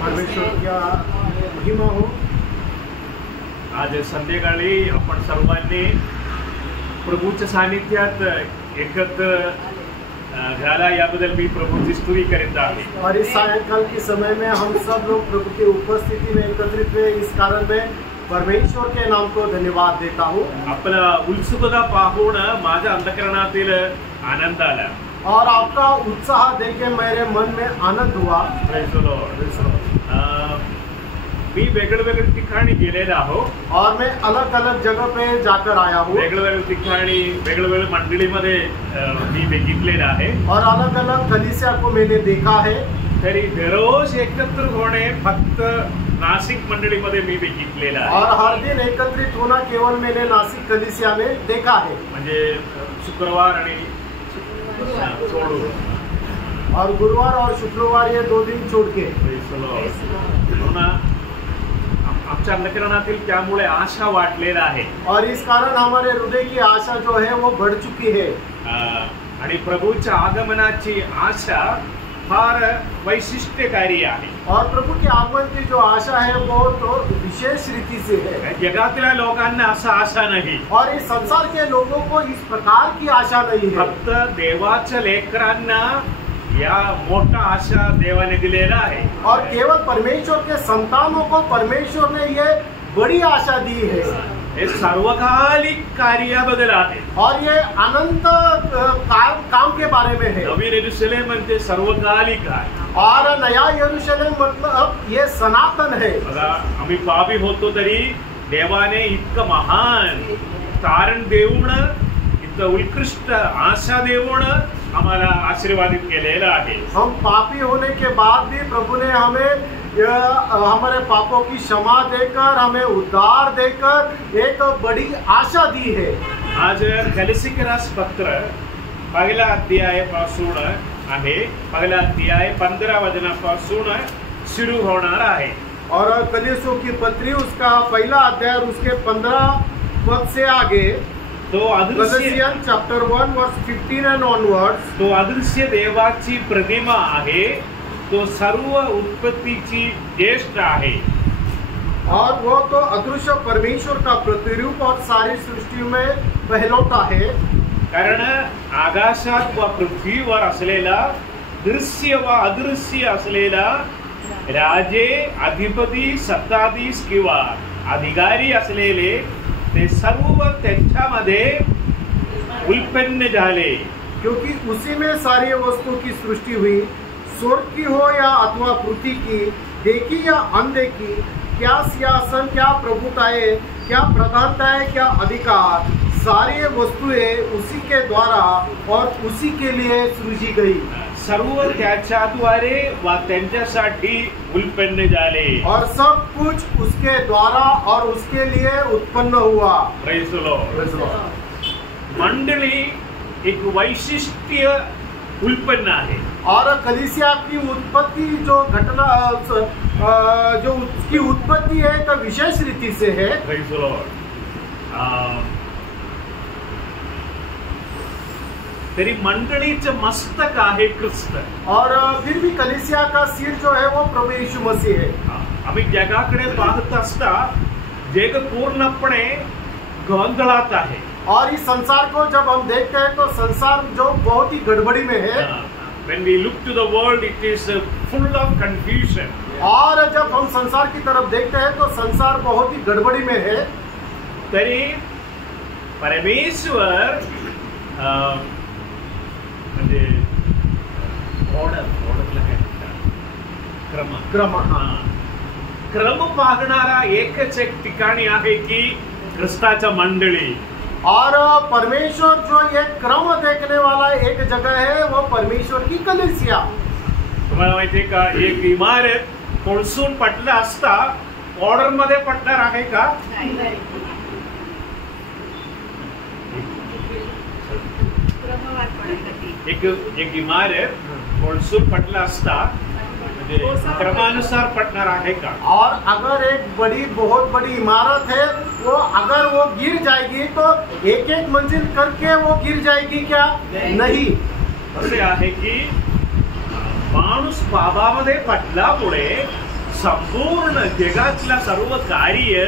परमेश्वरच्या महिमा हो. आज संध्याकाळी आपण सर्वांनी प्रभूच्या सानिध्यात एकत्र झाला याबद्दल मी प्रभूची स्तुती करीत आहे. और इस सायंकाल के समय में हम सब लोग प्रभु की उपस्थिति में एकत्रित हुए, इस कारण में परमेश्वर के नाम को धन्यवाद देता हूँ. आपला उत्सुकता पाहून माझ्या अंतःकरणातील आनंद आला. और आपका उत्साह देख के मेरे मन में आनंद हुआ. Praise the Lord. मी वेगवेगळ्या ठिकाणी गेलेला आहो और मैं अलग अलग जगह पे जाकर आया हूँ. वेगवेगळ्या ठिकाणी वेगवेगळ्या मंडळीमध्ये मी बघितलेला आहे. और अलग अलग कलीसिया को मैंने देखा है. तरी दररोज एकत्र होणे फक्त नाशिक मंडळीमध्ये मी बघितलेला आहे. और हर दिन एकत्रित होना केवल मैंने नासिक कलीसिया में देखा है. म्हणजे शुक्रवार आणि सोडून और गुरुवार और शुक्रवार ये 2 दिन छोड़ के. आमच्या अंतःकरणातील त्यामुळे आशा वाढलेला आहे. और इस कारण हमारे हृदय की आशा जो है वो बढ़ चुकी है. आणि प्रभूच्या आगमनाची आशा फार वैशिष्ट्यकारी आहे. और प्रभु के आगमन की जो आशा है वो तो विशेष रीति से है. जगातल्या लोकांना असा आशा नाही. और इस संसार के लोगों को इस प्रकार की आशा नहीं है. फक्त देवाच्या लेकरांना या मोठा आशा देवाने दिलेला आहे. और केवल परमेश्वर के संतानों को परमेश्वर ने ये बड़ी आशा दी है. हे सार्वकालिक कार्याबद्दल आहे. और ये अनंत काम के बारे में है. नवीन यरूशलेम म्हणजे सार्वकालिक आहे. और नया यरूशलेम मतलब ये सनातन है. बघा, आम्ही पापी होतो तरी देवाने इतकं महान तारण देऊन, इतकं उत्कृष्ट आशा देऊन आम्हाला आशीर्वादित केलेला आहे. हम पापी होने के बाद भी प्रभु ने हमें हमारे पापों की क्षमा देकर, हमें उद्धार देकर एक बड़ी आशा दी है. आज कलीसिकरास पत्र पहिला अध्यायापासून आहे. पहिला अध्याय 15 वचनापासून सुरू होणार आहे. और कलीसियों की पत्री उसका पहला अध्याय उसके 15 पद से आगे तो अदृश्य चैप्टर 1 वर्स 15 एंड ऑनवर्ड्स. तो अदृश्य देवाची प्रतिमा आहे. तो सर्व उत्पत्तीची ज्येष्ठ आहे. और वो तो अदृश्य परमेश्वर का प्रतिरूप और सारी सृष्टि में पहलौठा है. कारण आकाशात व पृथ्वीवर असलेला, दृश्य व अदृश्य असलेला, राजे, अधिपती, सत्ताधीश किंवा अधिकारी असलेले ते सर्व त्यांच्यामध्ये उत्पन्न झाले. क्योंकि उसी में सारी वस्तु की सृष्टि हुई, स्वर्ग की हो या अथवा पृथ्वी की, देखी या अनदेखी, क्या सिंहासन, क्या प्रभुताएं, क्या प्रधानताएं, क्या अधिकार, सारी वस्तुएं उसी के द्वारा और उसी के लिए सृजी गई. सर्व त्याच्याद्वारे व त्यांच्यासाठी उत्पन्न झाले. और सब कुछ उसके द्वारा और उसके लिए उत्पन्न हुआ. Praise the Lord. मंडळी एक वैशिष्ट्य उत्पन्न आहे. और कलीसिया की उत्पत्ति जो घटना जो उसकी उत्पत्ति है तो विशेष रीति से है. Praise the Lord. तरी मंडळीचं मस्तक आहे ख्रिस्त. और फिर भी कलीसिया का सिर जो है वो प्रभु यीशु मसीह है. आम्ही जगाकडे पाहत असता जग पूर्णपणे गोंधळात आहे. और इस संसार को जब हम देखते हैं तो संसार जो बहुत ही गड़बड़ी में है. When we look to the world, it is full of confusion. और जब हम संसार की तरफ देखते हैं तो संसार बहुत ही गड़बड़ी में है. तरी परमेश्वर म्हणजे क्रम पाहणारा एकच एक ठिकाणी आहे की ख्रिस्ताच्या मंडळी. और परमेश्वर जो ये क्रम देखने वाला एक जगह है वो परमेश्वर की कलीसिया. तुम्हाला माहितीये का, एक इमारत कोळसून पडला असता ऑर्डर मध्ये पडणार आहे का? एक इमारत कोळसून पडला असता क्रमानुसार पडणार आहे का? और अगर एक बहुत बड़ी इमारत है वो अगर वो गिर जाएगी तो एक एक मंजिल करके वो गिर जाएगी क्या? नहीं. असे आहे की माणूस पापामध्ये पडल्यामुळे संपूर्ण जगातला सर्व कार्य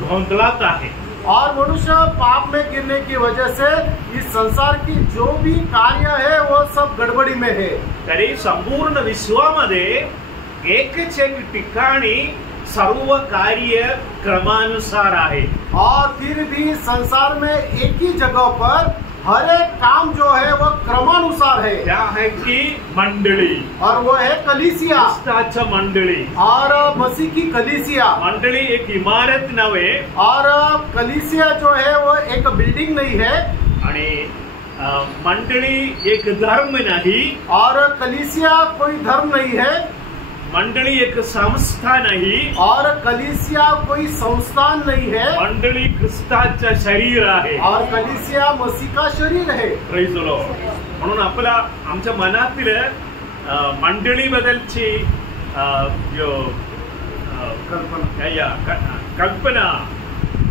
गोंधळात आहे. और मनुष्य पाप में गिरने की वजह से इस संसार की जो भी कार्य है वो सब गड़बड़ी में है. तरी संपूर्ण विश्वामध्ये एकच एक ठिकाणी सर्व कार्य क्रमानुसार आहे. और फिर भी संसार में एक ही जगह पर हर एक काम जो है वो क्रमानुसार है. त्या आहे की मंडळी, और वो है कलीसिया. ख्रिस्ताच्या मंडळी. और मसीह की कलीसिया. मंडळी एक इमारत नव्हे. और कलीसिया जो है वो एक बिल्डिंग नहीं है. आणि मंडळी एक धर्म नाही. और कलीसिया कोई धर्म नहीं है. मंडळी एक संस्था नाही. और कलीसिया कोई संस्थान नहीं है. मंडळी ख्रिस्ताचं शरीर आहे. और कलीसिया मसीह का शरीर है. Praise the Lord. म्हणून आमच्या मनातील मंडळी बद्दलची जो कल्पना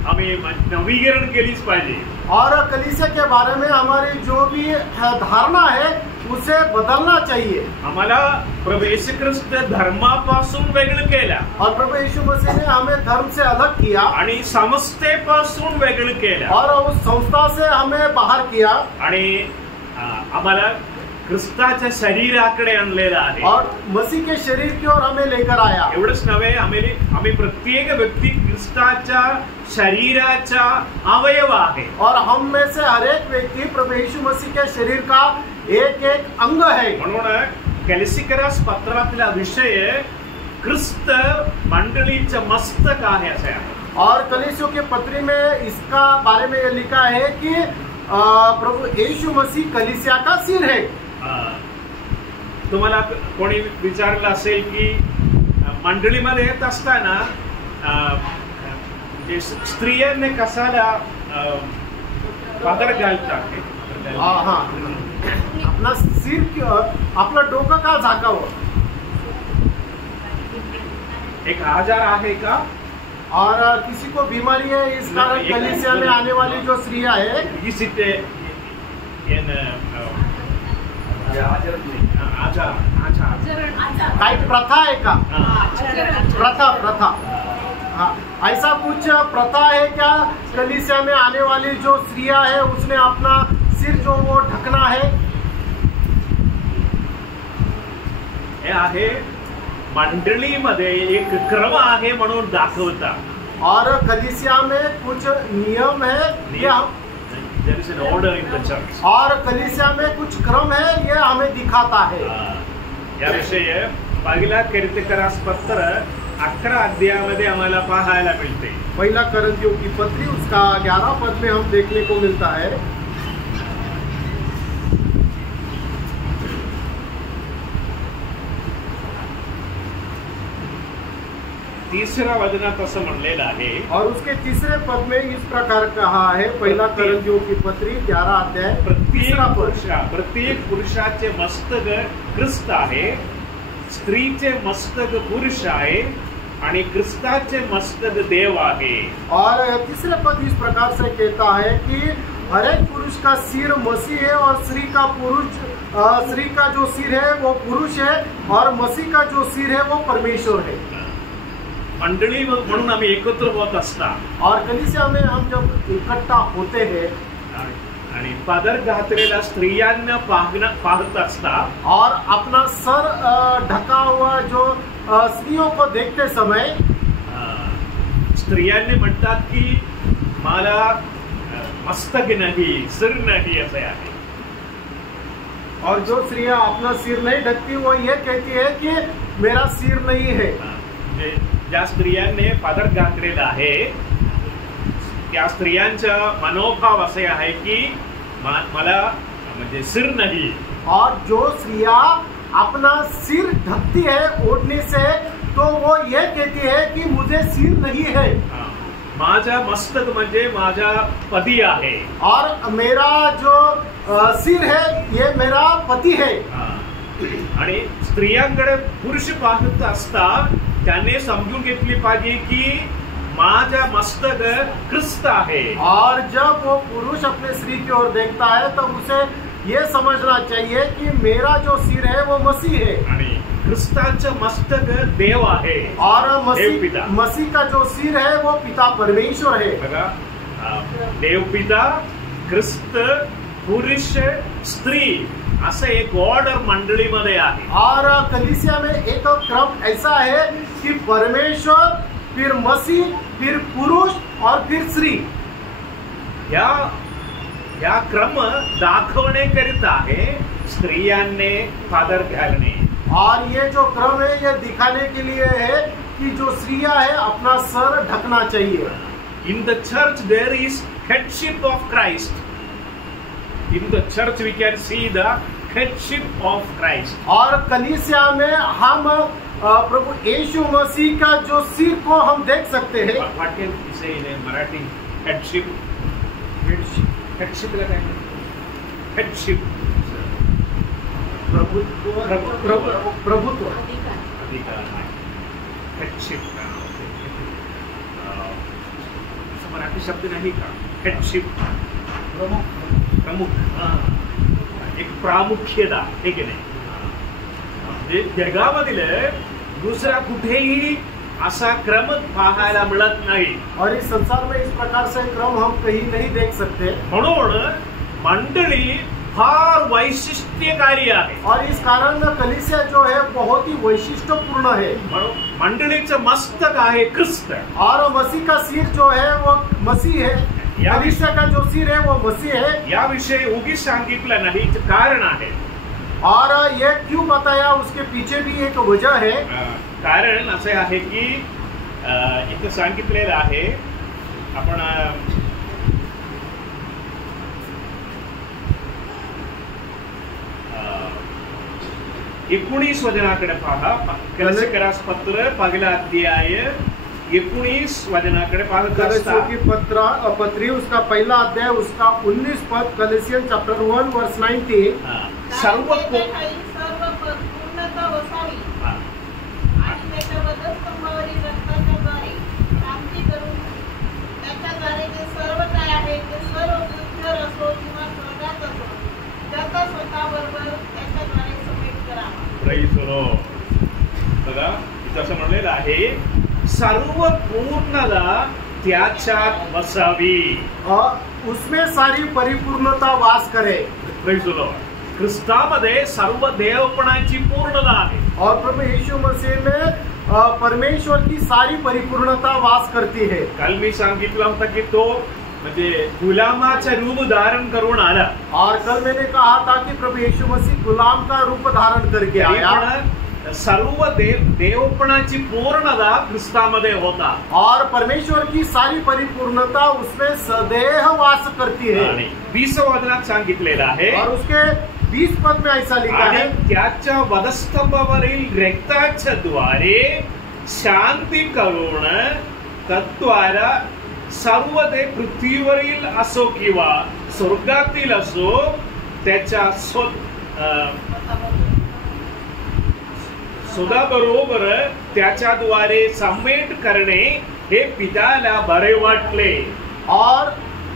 आम्ही नवीकरण केलीच पाहिजे. और कलीसिया के बारे में हमारी जो भी धारणा है उसे बदलना चाहिए. आम्हाला प्रभू येशू ख्रिस्त धर्मापासून वेगळं केला. और प्रभु यीशु मसीह ने हमें धर्म से अलग किया. आणि संस्थेपासून वेगळं केलं. और उस संस्था से हमें बाहर किया. आणि आम्हाला ख्रिस्ताच्या शरीराकडे आणलेलं आहे. और मसीह के शरीर की ओर हमें लेकर आया. एवढंच नव्हे, आम्ही प्रत्येक व्यक्ती ख्रिस्ताच्या शरीराचा अवयव आहे. और हम में से हर एक व्यक्ति प्रभु यीशु मसीह के शरीर का एक एक अंग है. म्हणून कलीसिकरास पत्रातला विषय ख्रिस्त मंडळीचं मस्तक आहे असे आहे. और कलीसियों के पत्री में इसका बारे में ये लिखा है कि प्रभु यीशु मसीह कलीसिया का सिर है. तुम्हाला कोणी विचारलं असेल की मंडळीमध्ये येत असताना स्त्रियांनी कसाला पदर घालतात. अपना सिर आपलं डोकं का झाकावं. एक आजार आहे का. और किसी को बीमारी है, इस कारण कलीसिया में आने वाली जो स्त्रियां है काही प्रथा है का. प्रथा हाँ, ऐसा कुछ प्रथा है क्या. कलीसिया में आने वाली जो स्त्रियां है उसने अपना सिर जो वो ढकना है. हे आहे मंडळीमध्ये एक क्रम आहे म्हणून दाखवता. और कलीसिया में कुछ नियम है या There is an order in the church. और कलीसिया में कुछ क्रम है, ये हमें दिखाता है. याविषयी पहिला कोरिन्थीकरास पत्र 11 अध्यायामध्ये आम्हाला पाहायला मिळते. पहिला कोरिन्थियों की पत्री उसका 11 पद में हम देखने को मिलता है. तीसरा वचनात असं म्हणलेलं आहे. और उसके तीसरे पद में इस प्रकार कहा है. पहिला कोरिन्थियों की पत्री 11 अध्याय प्रत्येक पुरुषाचे मस्तक ख्रिस्त आहे. स्त्रीचे मस्तक पुरुष आहे आणि ख्रिस्ताचे मस्तक देव आहे. और तीसरे पद इस प्रकार से कहता है कि हर एक पुरुष का सिर मसीह है और स्त्री का जो सिर है वो पुरुष है और मसीह का जो सिर है वो परमेश्वर है. मंडळी म्हणून आम्ही एकत्र होत असतात. और कलीसिया में हम जब इकट्ठा होते हैं आणि पदर घातलेल्या स्त्रियांना पाहत असतात. और अपना सर ढका हुआ जो स्त्रियों को देखते समय स्त्रियांनी म्हणतात की मला मस्तक नाही, सिर नाही असे आहे. और जो स्त्रियां अपना सिर नहीं ढकती वो ये कहती है कि मेरा सिर नहीं है. ज्या स्त्रियांनी पदर घातलेला आहे त्या स्त्रियांचा मनोभाव असे आहे की मला म्हणजे सिर नाही. और जो स्त्रियां अपना सिर ढकती है ओढ़ने से तो वो ये कहती है कि मुझे सिर नहीं है. माझा मस्तक म्हणजे माझा पती आहे. और मेरा जो सिर है ये मेरा पती है. आणि स्त्रियांकडे पुरुष पाहत असतात त्याने समजून घेतली पाहिजे की माझा मस्तक ख्रिस्त आहे. और जब वो पुरुष अपने स्त्री की ओर देखता है तो उसे ये समझना चाहिए कि मेरा जो सिर है वो मसीह है. आणि ख्रिस्ताचं मस्तक देव आहे और देव पिता. मसीह का जो सिर है वो पिता परमेश्वर है. बघा, देव पिता, ख्रिस्त, पुरुष, स्त्री असं एक ऑर्डर मंडळीमध्ये आहे. और कलीसिया में एक क्रम ऐसा है कि परमेश्वर, फिर मसीह, फिर पुरुष और फिर स्त्री. या क्रम दाखवण्याकरिता आहे स्त्रियांने फादर घालणे. और ये जो क्रम है ये दिखाने के लिए है कि जो स्त्रियां है अपना सर ढकना चाहिए. In the church there is headship of Christ. In the church we can see the headship of Christ. और कलीसिया में हम प्रभु यीशु मसीह का जो सिर को हम देख सकते हैं. What can we say in Marathi? Headship. Headship ला काय? Headship. प्रभुत्व. अधिकार. Headship. मराठी शब्द नाही का? हेडशिप. प्रमुख. एक प्रामुख्यता, हे की नाही? जगामधील दुसरा कुठेही असा क्रम पाहायला मिळत नाही. और इस संसार में इस प्रकार से क्रम हम कहीं नहीं देख सकते. म्हणून मंडळी फार वैशिष्ट्यकारी आहे. और इस कारण कलीसिया जो है बहुत ही वैशिष्ट्यपूर्ण है. मंडळीचं मस्तक आहे ख्रिस्त. और मसीह का सिर जो है वो मसीह है. कलीसिया का जो सिर है वो मसीह है. याविषयी उगीच सांगितलं नाही, कारण आहे. और ये क्यों बताया, उसके पीछे भी एक वजह है. कारण असे आहे की इथं सांगितलेलं आहे. आपण 19 वचनाकडे पहा. कलसीकरास पत्र पहिला अध्याय 19 वचनाकडे कलीसियों की पत्री उसका पहला अध्याय उसका 19 पद. कलीसियन चैप्टर 1 वर्स 19. सर्व पूर्णता वसावी आणि त्याच्या वधस्तंभावरील रक्ताच्याद्वारे क्रांती करून त्याच्याद्वारे जे सर्व काय आहे ते सर्व पृथ्वीवर असो किंवा स्वर्गात असो त्याचा स्वतःबरोबर त्याच्याद्वारे समेट करावा. Praise the Lord. बघा इथं असं म्हणलेलं आहे, सर्व पूर्णता त्याच्यात वसावी. उसमें सारी परिपूर्णता वास करे. Praise the Lord. ख्रिस्तामध्ये सर्व देवपणाची पूर्णता आहे. और प्रभु यीशु मसीह में परमेश्वर की सारी परिपूर्णता वास करती है. काल मी सांगितलं होतं की तो म्हणजे गुलामाचं रूप धारण करून आला. और कल मैंने कहा था कि प्रभु यीशु मसीह गुलाम का रूप धारण करके आया. सर्व देवपणाची पूर्णता ख्रिस्तामध्ये होता. और परमेश्वर की सारी परिपूर्णता उसमें सदैव वास करती है. 20 वचनात सांगितलेलं आहे. और उसके 20 पद में ऐसा लिखा है, त्याच्या वधस्तंभावरील रक्ताच्या द्वारे शांती करून तद्वारा सर्व ते पृथ्वीवरील असो किंवा स्वर्गातील असो त्याच्या स्वतःबरोबर त्याच्याद्वारे समेट करणे हे पित्याला बरे वाटले. और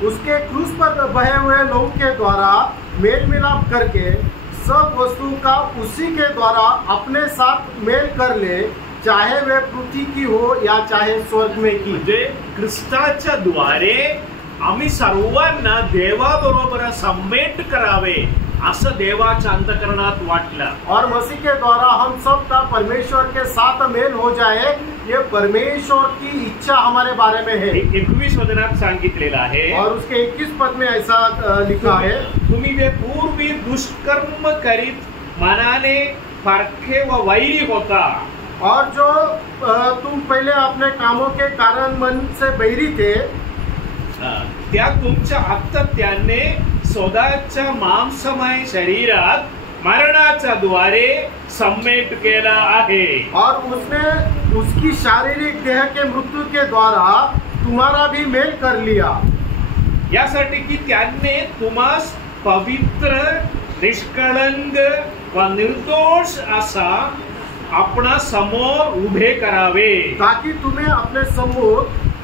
उसके क्रूस पर बहे हुए लहू के द्वारा मेल मिलाप करके सब वस्तु का उसी के द्वारा अपने साथ मेल कर ले, चाहे वे पृथ्वी की हो या चाहे स्वर्ग में की. म्हणजे ख्रिस्ताच्या द्वारे आम्ही सर्वांना देवाबरोबर समेट करावे असं देवाच्या अंतःकरणात वाटलं. और मसीह के द्वारा हम सब का परमेश्वर के साथ मेल हो जाए, ये परमेश्वर की इच्छा हमारे बारे में है. 21 वचनात सांगितलेलं आहे. और उसके 21 पद में ऐसा लिखा है, तुम्ही जे पूर्वी दुष्कर्म करीत मनाने फारखे व वैरी होता. और जो तुम पहले अपने कामों के कारण मन से बैरी थे, त्या तुमच्या आत्मत्याने स्वतःच्या मांसमय शरीरात मरणाच्या द्वारे समेट केला आहे. और उसने उसकी शारीरिक देह के मृत्यु के द्वारा तुम्हारा भी मेल कर लिया. यासाठी की त्याने तुम्हास पवित्र, निष्कळंक व निर्दोष असा अपना समोर उभे करावे. ताकि तुम्हें अपने समूह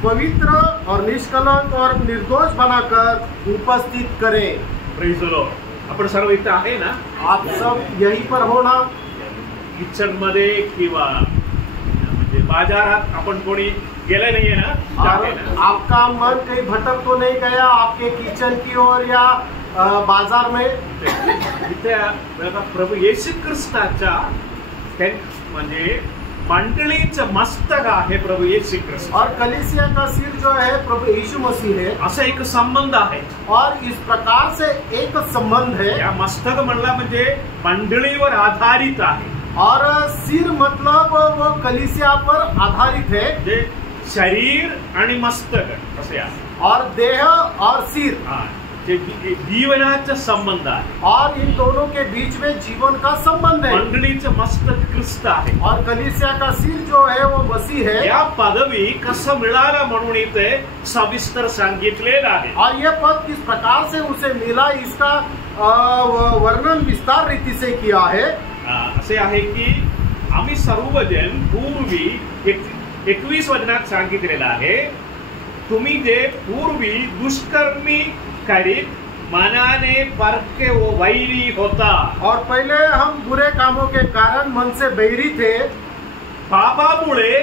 पवित्र और निष्कलंक और निर्दोष बनाकर उपस्थित करें. Praise the Lord. आपण सर्व इथं आहे ना? आप सब यहीं पर हो ना? किचन मध्ये किंवा म्हणजे बाजारात आपण कोणी गेलं नाहीये ना, जाते ना? आपका मन कहीं भटक तो नहीं गया आपके किचन की ओर या बाजार में? तिथे बघा प्रभू येशू ख्रिस्ताच्या म्हणजे मंडळीचं मस्तक आहे प्रभू येशू ख्रिस्त, और कलीसिया का सिर जो है प्रभु यीशु मसीह है। असा एक संबंध आहे और इस प्रकार से एक संबंध है। या मस्तक म्हणला म्हणजे मंडळीवर आधारित आहे, और सिर मतलब वो कलीसिया पर आधारित है। जे शरीर आणि मस्तक असे आहे, और देह और सिर जे जीवनाचा संबंध आहे, और इन दोनों के बीच में जीवन का संबंध है। मंडळीचं मस्तक ख्रिस्त आहे, और कलीसिया का सिर जो है वो मसीह है। या पदवी कसं मिळाला म्हणून इथे सविस्तर सांगितलेलं आहे। और ये पद किस प्रकार से उसे मिला इसका वर्णन विस्तार रीति से किया है। असे आहे की आम्ही सर्वजण पूर्वी 21 वचनात सांगितलेलं आहे, तुम्ही जे पूर्वी दुष्कर्मी करीत मनाने परके वो वैरी होता। और पहले हम बुरे कामों के कारण मन से बैरी थे। पापामुळे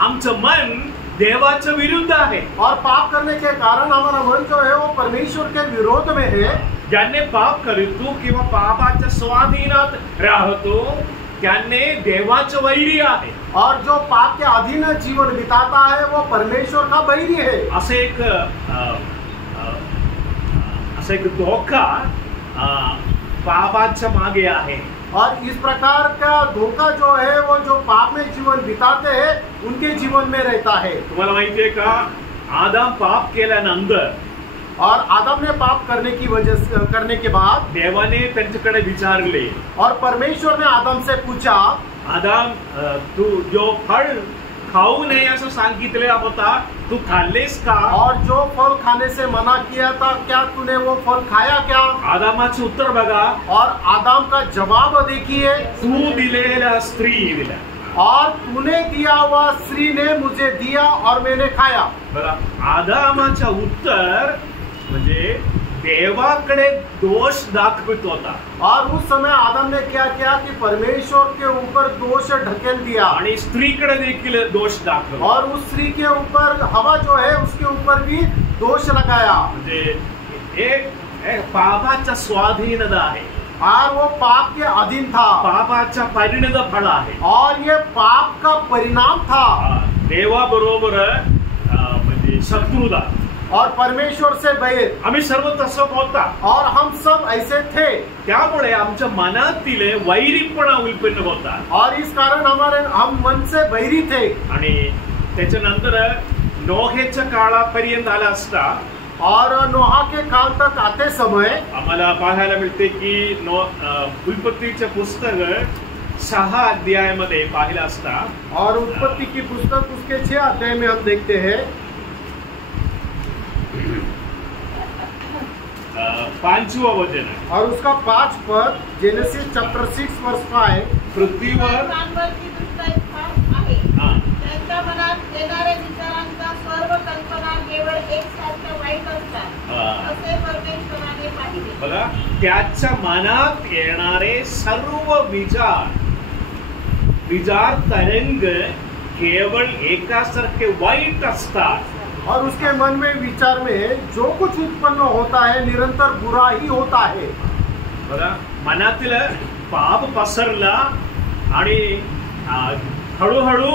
आमचं मन देवाच्या विरुद्ध आहे। और पाप करने के कारण हमारा मन जो है वो परमेश्वर के विरोध में है। ज्याने पाप करतो किंवा पापाच्या स्वाधीनात राहतो त्याने देवाचं वैरी आहे। और जो पाप के अधीन जीवन बिताता है वो परमेश्वर का बैरी है। असे एक धोका पापाच्या मागे आहे। और इस प्रकार का धोखा जो है वो जो पाप में जीवन बिताते हैं उनके जीवन में रहता है। तुम्हाला माहिती आहे का, आदम पाप केल्यानंतर और आदम ने पाप करने के बाद देवाने त्यांच्याकडे विचारले, और परमेश्वर ने आदम से पूछा, आदम तू जो फळ खाऊ नये असं सांगितलेला होता तू खाल्लेस का? और जो फल खाने से मना किया था क्या तूने वो फल खाया क्या? आदमाचं उत्तर बघा, और आदम का जवाब देखिए, तू दिलेला स्त्री दिला, और तूने दिया हुआ स्त्री ने मुझे दिया और मैंने खाया। बघा आदमाचं उत्तर म्हणजे देवाकडे दोष दाखवित होता। और उस समय आदम ने क्या किया कि परमेश्वर के ऊपर दोष ढकेल दिया, आणि स्त्रीकडे देखील दोष दाखवला, और उस स्त्री के ऊपर हवा जो है उसके ऊपर भी दोष लगाया। म्हणजे एक पापाचा स्वाधीनता आहे, और वो पाप के अधीन था, पापाचा परिणत फळ आहे, और ये पाप का परिणाम था। देवाबरोबर म्हणजे शत्रुता, और परमेश्वर से बैर, आम्ही सर्व तसं होता, और हम सब ऐसे थे। त्यामुळे आमच्या मनातील वैरीपणा उत्पन्न होता, और इस कारण हम मन से बैरी थे। आणि त्याच्यानंतर नोहेच्या काळापर्यंत आला असता, और नोहा के काल तक आते समय आम्हाला पाहायला मिळते की उत्पत्तीचे पुस्तक 6 अध्यायामध्ये पाहिलं असता, और उत्पत्ति की पुस्तक उसके 6 अध्याय में हम देखते हैं 5वां वचन आहे, और उसका 5 पद जेनेसिस चैप्टर 6 वर्स 5, पृथ्वीवर जानवरची दृष्टांत फार आहे, त्यांच्या मनात येणाऱ्या विचारांचा सर्व कल्पना केवळ एकसारख्या वाईट असतात असे परमेश्वराने पाहिले। बघा त्याच्या मनात येणारे सर्व विचार तरंग केवळ एकासारखे वाईट असतात। और उसके मन में विचार में जो कुछ उत्पन्न होता है निरंतर बुरा ही होता है। बघा मनातील पाप पसरला आणि हळूहळू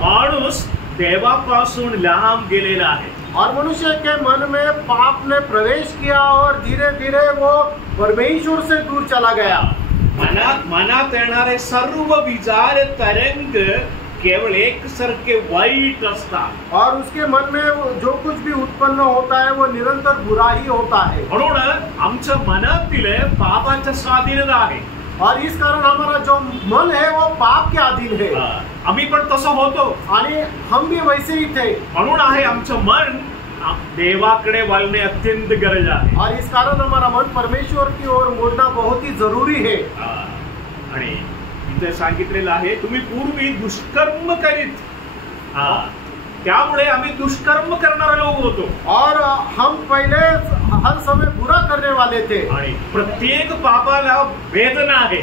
माणूस देवापासून लांब गेलेला आहे। और मनुष्य के मन में पाप ने प्रवेश किया और धीरे धीरे वो परमेश्वर से दूर चला गया। मनात येणारे सर्व विचार तरंग केवळ एकसारखे वाईट असतात, और उसके मन में जो कुछ भी उत्पन्न होता है वो निरंतर बुरा ही होता है। म्हणून आमच्या मनातील पापाच्या स्वाधीनता आहे, और इस कारण हमारा जो मन है वो पाप के अधीन है। आम्ही पण तसं होतो आणि हम भी वैसे ही थे। म्हणून आहे आमचं मन देवाकडे वळणे अत्यंत गरज आहे, और इस कारण हमारा मन परमेश्वर की ओर मुड़ना बहुत ही जरूरी है। आणि इथे सांगितलेलं आहे तुम्ही पूर्वी दुष्कर्म करीत, त्यामुळे आम्ही दुष्कर्म करणारे लोक होतो, और हम पहले हर समय बुरा करने वाले थे। आणि प्रत्येक पापाला वेदना आहे,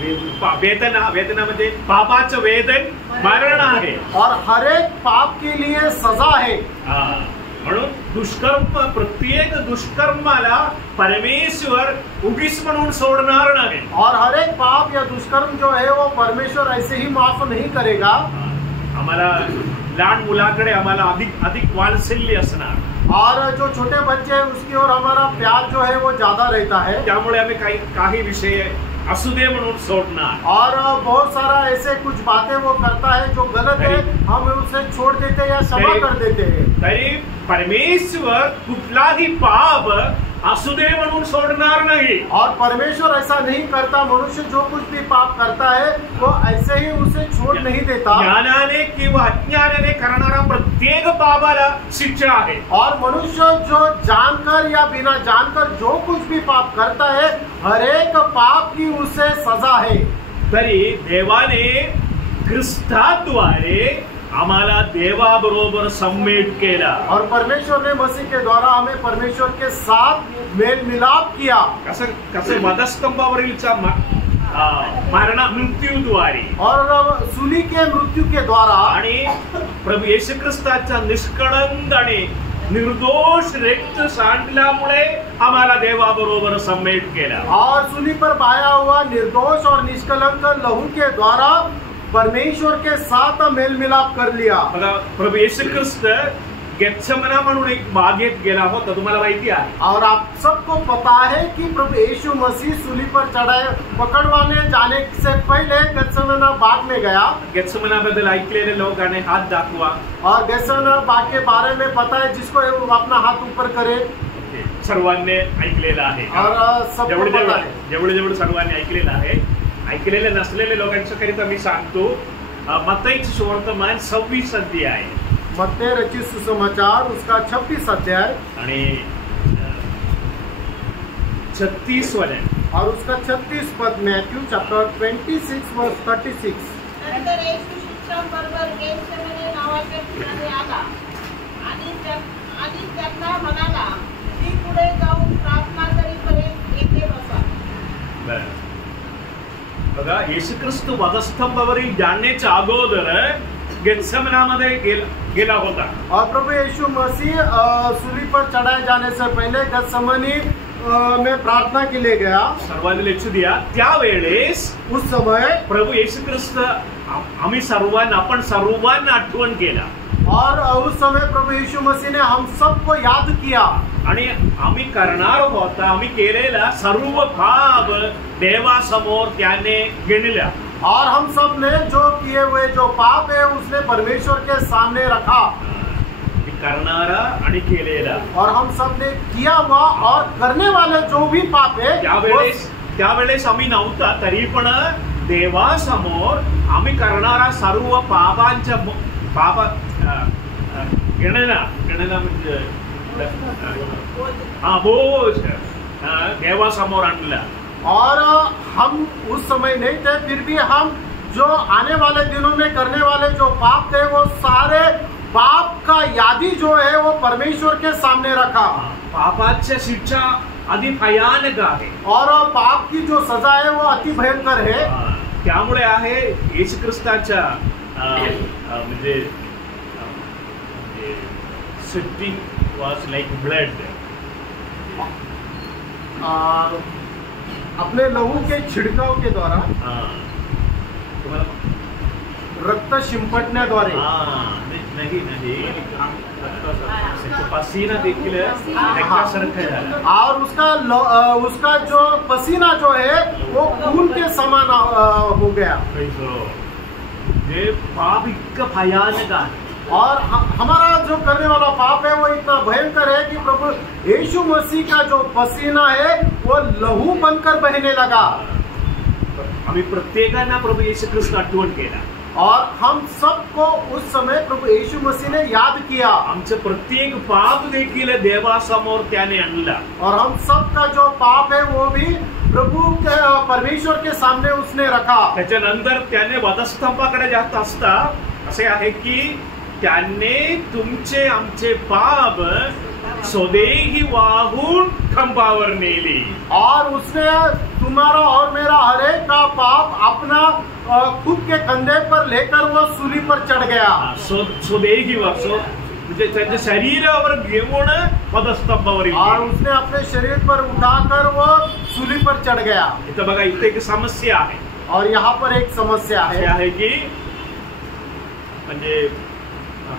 वेदना म्हणजे पापाचं वेदन मरण आहे और हर एक पाप के लिए सजा है। म्हणून दुष्कर्म, प्रत्येक दुष्कर्माला परमेश्वर उगीच म्हणून सोडणार नाही। और हर एक पाप या दुष्कर्म जो है वो परमेश्वर ऐसे ही माफ नहीं करेगा। आम्हाला लहान मुलाकडे आम्हाला अधिक वात्सल्य असणार, और जो छोटे बच्चे हैं उसकी ओर हमारा प्यार जो है वो ज्यादा रहता है, त्यामुळे आम्ही काही विषय असू दे म्हणून सोडणार। और बहुत सारा ऐसे कुछ बातें वो करता है जो गलत है, हम उसे छोड़ देते हैं या क्षमा कर देते हैं। तरी परमेश्वर कुठलाही पाप असू दे म्हणून सोडणार नाही। और परमेश्वर ऐसा नहीं करता, मनुष्य जो कुछ भी पाप करता है वो ऐसे ही उसे छोड़ नहीं देता। ज्ञानाने किंवा अज्ञानाने करणारा प्रत्येक पापाला शिक्षा आहे। और मनुष्य जो जानकर या बिना जानकर जो कुछ भी पाप करता है, हर एक पाप की उसे सजा है। तरी देवाने ख्रिस्ताद्वारे आम्हाला देवाबरोबर सम्मेट केला, और परमेश्वर ने मसीह के द्वारा हमें परमेश्वर के साथ मेल मिलाप किया। कसं वधस्तंभावरीलचा मृत्यूद्वारे और सूली के मृत्यू के द्वारा आणि प्रभू येशू ख्रिस्ताच्या निष्कळंक आणि निर्दोष रक्त सांडल्यामुळे आम्हाला देवाबरोबर सम्मेट केला। और सूली पर बहाया हुआ निर्दोष और निष्कलंक लहू के द्वारा परमेश्वर के साथ मेल मिलाप कर लिया। बघा, प्रभू येशू ख्रिस्त गेत्सेमना म्हणून एक बागेत गेला होता, तुम्हाला माहिती आहे। और आप सबको पता है कि प्रभु यीशु मसीह सूली पर चढ़ाए पकड़वाने जाने से पहले गेत्सेमना बाग में गया। गेत्सेमना बद्दल ऐकलेले लोकांनी हात दाखवा। और गेत्सेमना बाग के बारे में पता है जिसको अपना हाथ ऊपर करे। सर्वांनी ऐकलेलं आहे, और सबको पता है, जेवढे सर्वांनी ऐकलेलं आहे। ऐकलेले नसलेले लोकांच्या करिता मी सांगतो, मत्तईचे सुवर्तमान 26 अध्याय, मत्ती रचित सुसमाचार उसका 26 अध्याय आणि 36 वचन, और उसका 36 पद, मैथ्यू चैप्टर 26 वर्स 36। नंतर येशू शिष्यांबरोबर गेत्सेमने नावाच्या ठिकाणी आला आणि त्यांना म्हणाला, मी पुढे जाऊन प्रार्थना करीपर्यंत येथे बसा। बघा, येशू ख्रिस्त वधस्तंभावरील जाण्याच्या अगोदर गेत्सेमनामध्ये गेला होता। और प्रभु यीशु मसीह सूली पर चढ़ाए जाने से पहले गेत्सेमनी में प्रार्थना के लिए गया। सर्वांनी लक्ष द्या, त्यावेळेस उस समय प्रभू येशू ख्रिस्त आपण सर्वांना आठवण केला। और उस समय प्रभु यीशु मसीह ने हम सबको याद किया, आणि आम्ही करणार होता, आम्ही केलेला सर्व पाप देवासमोर त्याने गिणल्या। और हम सब ने जो किए हुए जो पाप है उसने परमेश्वर के सामने रखा। करणारा आणि केलेला, और हम सब ने किया हुआ और करने वाले जो भी पाप है, त्यावेळेस आम्ही नव्हता, तरी पण देवासमोर आम्ही करणारा सर्व पापांच्या गणना म्हणजे बोझ देवासमोर आणला। और हम उस समय नहीं थे, फिर भी हम जो आने वाले दिनों में करने वाले जो पाप थे वो सारे पाप का यादी जो है वो परमेश्वर के सामने रखा। पापाची शिक्षा अति भयानक आहे, और पाप की जो सजा है वो अति भयंकर है। त्यामुळे आहे येशू ख्रिस्ताच्या म्हणजे sweating was like blood, अपने लहू के छिड़काव के द्वारा रक्त शिंपडण्याद्वारे नहीं पसीना देखील रक्तासारखं झालं, और उसका जो पसीना जो है वो खून के समान हो गया। ये पाप इतकं भयानक आहे, और हमारा जो करने वाला पाप है वो इतना भयंकर है कि प्रभु यीशु मसीह का जो पसीना है वो लहू बनकर बहने लगा। आम्ही प्रत्येकांना प्रभू येशू ख्रिस्त आठवण केला, और हम सबको उस समय प्रभु यीशु मसीह ने याद किया। आमचं प्रत्येक पाप देखील देवासमोर त्याने आणला, और हम सब का जो पाप है वो भी प्रभु परमेश्वर के सामने उसने रखा। त्याच्यानंतर त्याने वधस्तंभाकडे जात असता असे आहे की त्याने तुमचे आमचे पाप स्वदेही वाहून खंबावर नेली. और उसने तुम्हारा और मेरा हर एक का पाप अपना खुद के कंधे पर लेकर वो सूली पर चढ़ गया. स्वदेही म्हणजे त्यांच्या शरीरावर घेऊन पदस्तंभावर. और उसने अपने शरीर पर उठाकर वो सूली पर चढ़ गया. इथं बघा, इथे एक समस्या आहे. और यहाँ पर एक समस्या है की म्हणजे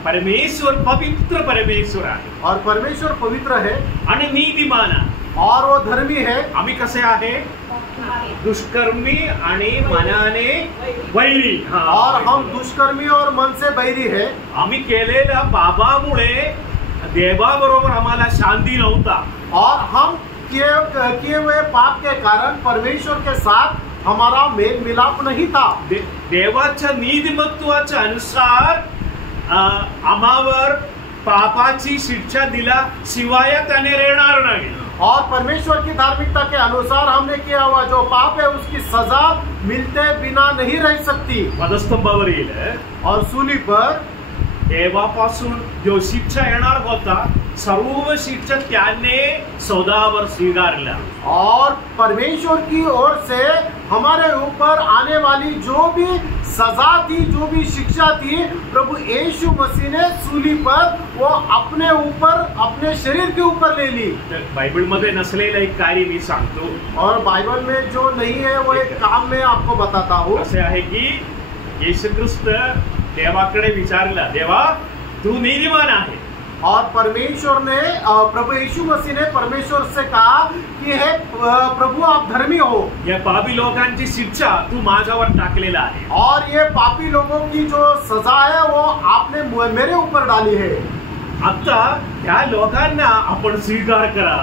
परमेश्वर पवित्र परमेश्वर आहे. और परमेश्वर पवित्र है आणि नीतिमान आहे. और वो धर्मी है. आम्ही कसे आहे? दुष्कर्मी आणि मनाने वैरी. और हम दुष्कर्मी और मन से बैरी है. आम्ही केलेल्या पापामुळे देवाबरोबर आम्हाला शांती नव्हता. और हम किए हुए पाप के कारण परमेश्वर के साथ हमारा मेल मिलाप नहीं था. देवाच्या नीतिमत्वाच्या अनुसार आम्हावर पापाची शिक्षा दिला शिवाय त्याने रेणार नाही. और परमेश्वर की धार्मिकता के अनुसार हमने किया हुआ जो पाप है उसकी सजा मिलते बिना नहीं रह सकती. पदस्तंभावर येईल. और सूली पर देवापासून जो शिक्षा येणार होता सर्व शिक्षा त्याने सौदावर स्वीकारला. और परमेश्वर की ओर से हमारे ऊपर आने वाली जो भी सजा थी, जो भी शिक्षा थी, प्रभु यीशु मसीह ने सूली पर वो अपने ऊपर, अपने शरीर के ऊपर ले ली. बाइबल मध्ये नसलेलं एक कार्य मी सांगतो. और बाइबल में जो नहीं है वो एक काम मैं आपको बताता हूँ. असे आहे की येशू ख्रिस्त देवाकडे विचारला, देवा तू नीतिमान आहे. और परमेश्वर ने, प्रभु यीशु मसीह ने परमेश्वर से कहा कि हे प्रभु आप धर्मी हो. या पापी लोकांची शिक्षा तू माझ्यावर टाकलेला आहे. और ये पापी लोगों की जो सजा है वो आपने मेरे ऊपर डाली है. आता त्या लोकांना आपण स्वीकार करा.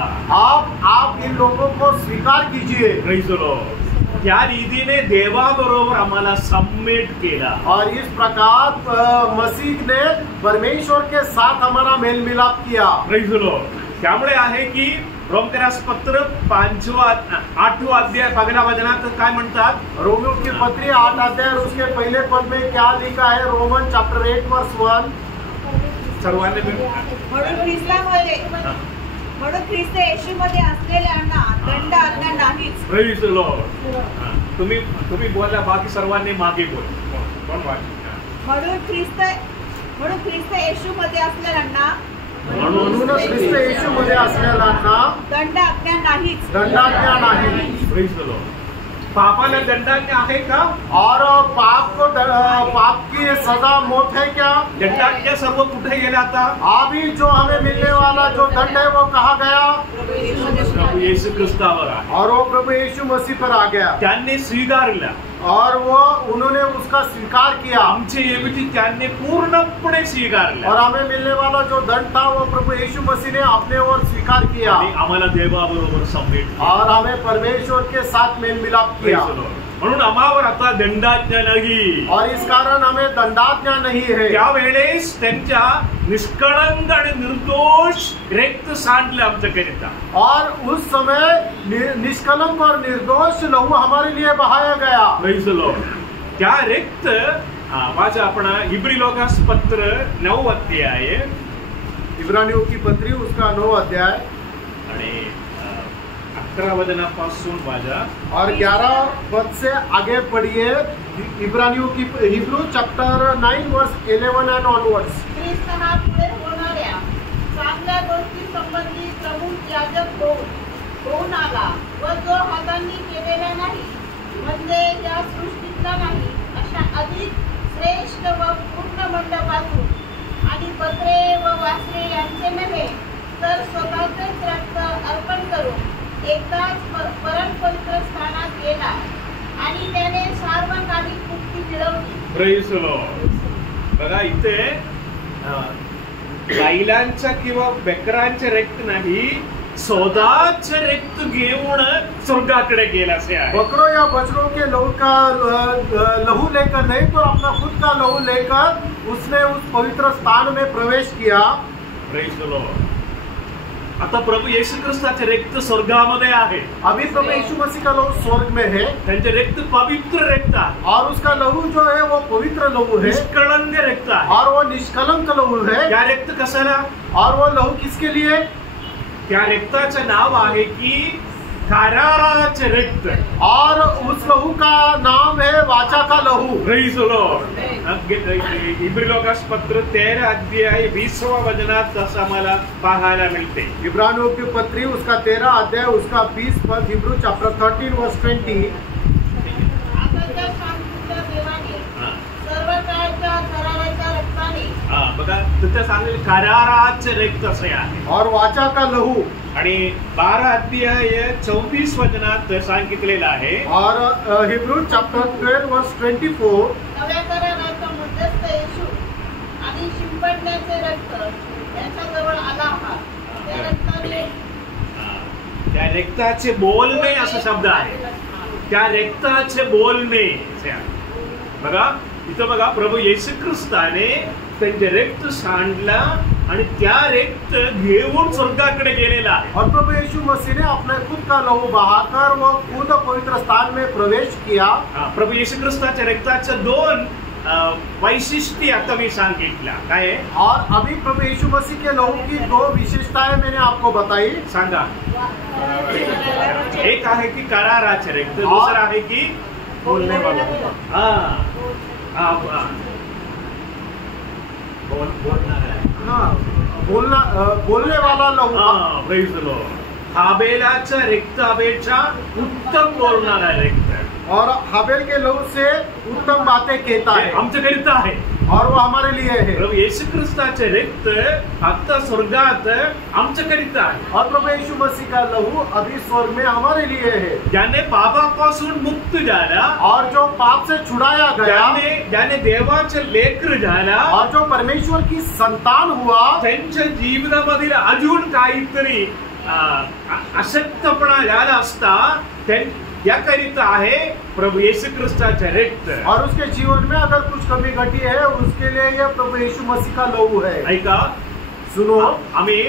आप इन लोगों को स्वीकार कीजिए. Praise the Lord. त्या रीतीने देवाबरोबर आम्हाला सबमिट केला. और इस प्रकार मसीह ने परमेश्वर के साथ हमारा मेल मिलाप किया. Praise the Lord. त्यामुळे आहे की रोमकरास पत्र 8वां अध्याय 11व्या वचनात काय म्हणतात? रोमियो की पत्री 8 अध्याय उसके पहले पद में क्या लिखा है? रोमन चैप्टर 8 वर्स 1. सर्वांनी म्हणून ख्रिस्त येशूमध्ये असलेल्यांना दंड आज्ञा नाहीच. Praise the Lord. तुम्ही बोला, बाकी सर्वांनी मागे बोल. म्हणून ख्रिस्त येशूमध्ये असलेल्यांना म्हणूनच ख्रिस्त येशूमध्ये असलेल्यांना दंड आज्ञा नाहीच. दंडाज्ञा नाही. Praise the lord. पापाला दंडाज्ञा आहे का? और पाप की सजा मौत है क्या? दंडाज्ञा सर्व कुठे गेला आता? अभी जो हमें मिलने वाला जो दंड है वो कहाँ गया? प्रभु येशू ख्रिस्तावर आहे. और वो प्रभु यीशु मसीह पर आ गया. त्यांनी स्वीकारला. और वो उन्होंने उसका स्वीकार किया. आमचे ऐवजी त्यांनी पूर्णपणे स्वीकारला. और हमें मिलने वाला जो दंड था वो प्रभु यीशु मसीह ने अपने ओर स्वीकार किया. आणि आम्हाला देवाबरोबर सबमिट. और हमें परमेश्वर के साथ मेल मिलाप किया. म्हणून आम्हावर आता दंडाज्ञा नाही. और इस कारण हमें दंडाज्ञा नहीं है. त्यावेळेस त्यांच्या निष्कळंक आणि निर्दोष रक्त सांडलं आमच्याकरिता. और उस समय निष्कलंक और निर्दोष लहू हमारे लिए बहाया गया. Praise the Lord. त्या रक्त वाचा आपण इब्री लोकास पत्र 9 अध्याय, इब्रानियों की पत्री उसका 9 अध्याय आणि 11 वचनापासून वाचा और 11 पद से आगे पढ़िए. इब्रानियों की हिब्रू चैप्टर 9 वर्स 11 एंड ऑनवर्ड्स. ख्रिस्त हा पुढे होणाऱ्या चांगल्या गोष्टी संबंधी प्रमुख याजक होऊन आला व जो हातांनी केलेला नाही, म्हणजे या सृष्टीतला नाही, अशा अधिक श्रेष्ठ व पूर्ण मंडपातून आणि पत्रे व वासरे यांचे नव्हे, तर स्वतःचेच रक्त अर्पण करून एकदाच परम पवित्र स्थानात गेला आणि त्याने सार्वकालिक मुक्ती मिळवली. Praise the Lord. बघा इथे गाईलांच्या किंवा बकरांचे रक्त नाही, स्वतःचे रक्त घेऊन स्वर्गाकडे गेला असे आहे. बकरों या बछड़ों के लहू का लहू लेकर नहीं तो अपना खुद का लहू लेकर उसने उस पवित्र स्थान में प्रवेश किया. Praise the Lord. आता प्रभू येशू ख्रिस्ताचे रक्त स्वर्गामध्ये आहे. अभी प्रभु यीशु मसीह का लहू स्वर्ग में है त्यांचे रक्त पवित्र रक्त आहे, और उसका लहू जो है वो पवित्र लहू है निष्कळंक रक्त आहे. और वो निष्कलंक लहू है. त्या रक्त कशाला? और वो लहू किसके लिए? त्या रक्ताचं नाव आहे की कराराचे रक्त, और उस लहू का नाम है वाचा का लहू. Praise the Lord. Every Lucas पत्र 13 अध्याय 20व्या वचनात असं आम्हाला पाहायला मिळते. इब्रानियों की पत्री उसका 13 अध्याय उसका 20 पद. हिब्रू चैप्टर 13 वर्स 20. आताच्या शांतीच्या देवाने सर्व काळच्या कराराच्या रक्ताने. बघा तिथे सांगितले कराराचे रक्त असे आहे. और वाचा का लहू. आणि 12 अध्याय 24 वचनात सांगितलेलं आहे. और हिब्रू चैप्टर 12 वर्स 24. नव्या कराराचा मध्यस्थ येशू आणि शिंपडण्याचे रक्त याच्याजवळ आला आहात. त्या रक्ताने त्या रक्ताचे बोलणे असा शब्द आहे. त्या रक्ताचे बोलणे असे आहे. बघा इथं बघा प्रभू येशू ख्रिस्ताने त्यांचे रक्त सांडला आणि त्या रक्त घेऊन स्वर्गाकडे गेलेला आहे. और प्रभु यीशु मसीह ने अपने खुद का लहू बहाकर वो खुद पवित्र स्थान में प्रवेश किया. प्रभू येशू ख्रिस्ताच्या रक्ताचं 2 वैशिष्ट्य आता मी सांगितलं काय आहे. और अभी प्रभु यीशु मसीह के लहू की 2 विशेषताएं मैंने आपको बताई. सांगा. एक आहे की कराराचे रक्त, दुसरा आहे की बोलने वाला. बोलने वाला लहू. Praise the lord. हाबेलाच्या रक्तापेक्षा उत्तम बोलणारा रक्त, और हाबेल के लहू से उत्तम बातें कहता है. आमच्याकरिता आहे और वो हमारे लिए है. प्रभू येशू ख्रिस्ताचे रक्त आता स्वर्गात आमच्याकरिता आहे. और प्रभु यीशु मसीह का लहू अभी स्वर्ग में हमारे लिए है. ज्याने पापापासून मुक्त झाला, और जो पाप से छुड़ाया गया, ज्याने देवाचे लेकर झाला, और जो परमेश्वर की संतान हुआ, त्यांच्या जीवनामधील अजून काहीतरी अशक्तपणा झाला असता याकरिता आहे प्रभू येशू ख्रिस्ताचे रक्त. और उसके जीवन में अगर कुछ कमी घटी है उसके लिए यह प्रभु यीशु मसीह का लहू है. ऐका, सुनो, आम्ही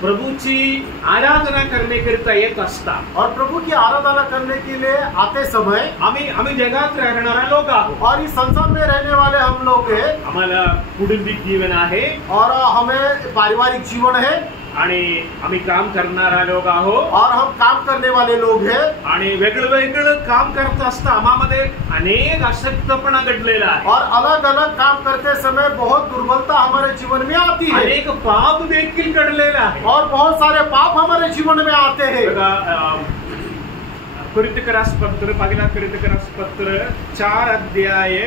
प्रभूची आराधना करण्याकरिता येत असता, और प्रभु की आराधना करने के लिए आते समय आम्ही जगात राहणारा लोक आहोत. और इस संसार में रहने वाले हम लोग हैं. आम्हाला कुटुंबिक जीवन आहे और हमें पारिवारिक जीवन है. आणि आम्ही काम करणारा लोक आहोत. और हम काम करने वाले लोग हैं. आणि वेगळं काम करत असता आम्हामध्ये अनेक अशक्तपणा घडलेला आहे. और अलग अलग काम करते समय बहुत दुर्बलता हमारे जीवन में आती है. अनेक पाप देखील घडलेला आहे. और बहुत सारे पाप हमारे जीवन में आते हैं. कोरिन्थियरास पत्र, पहिला कोरिन्थियरास पत्र 4 अध्याय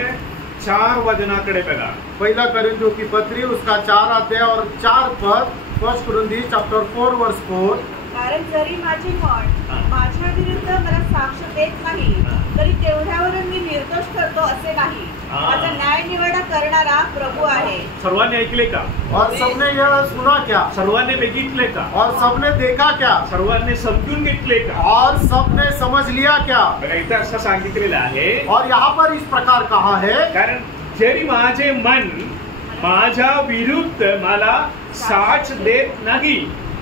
4 वचनाकडे बघा. पहिला कोरिन्थियों की पत्री उसका 4 अध्याय और 4 पद. 1 Corinthians chapter 4 verse 4. कारण जरी माझी मन माझ्या विरुद्ध मला साक्ष देत नाही तरी तेवढ्यावरून मी निर्दोष ठरतो असे नाही. माझा न्याय निवडा करणारा प्रभू आहे. सर्वांनी ऐकले का? और सबने यह सुना क्या? सर्वांनी बघितले का? और सबने देखा क्या? सर्वांनी समजून घेतले का? और सबने समझ लिया क्या? इथं असं सांगितलेलं आहे. और यहाँ पर इस प्रकार कहा है, कारण जरी माझे मन माझ्या विरुद्ध मला साक्ष देत नाही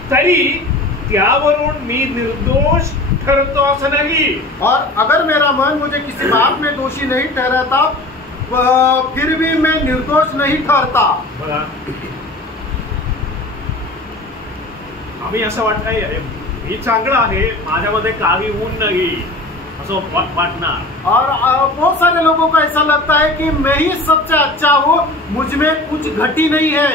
तरी त्यावरून मी निर्दोष ठरतो असं नाही. और अगर मेरा मन मुझे किसी बात में दोषी नहीं ठहराता फिर भी मैं निर्दोष नहीं ठहरता. बघा, आम्ही असं वाटतंय मी चांगलं आहे, माझ्यामध्ये काही ऊन नाही असं वाटणार. और बहुत सारे लोगों को ऐसा लगता है कि मैं ही सबसे अच्छा हूँ, मुझ में कुछ घटी नहीं है.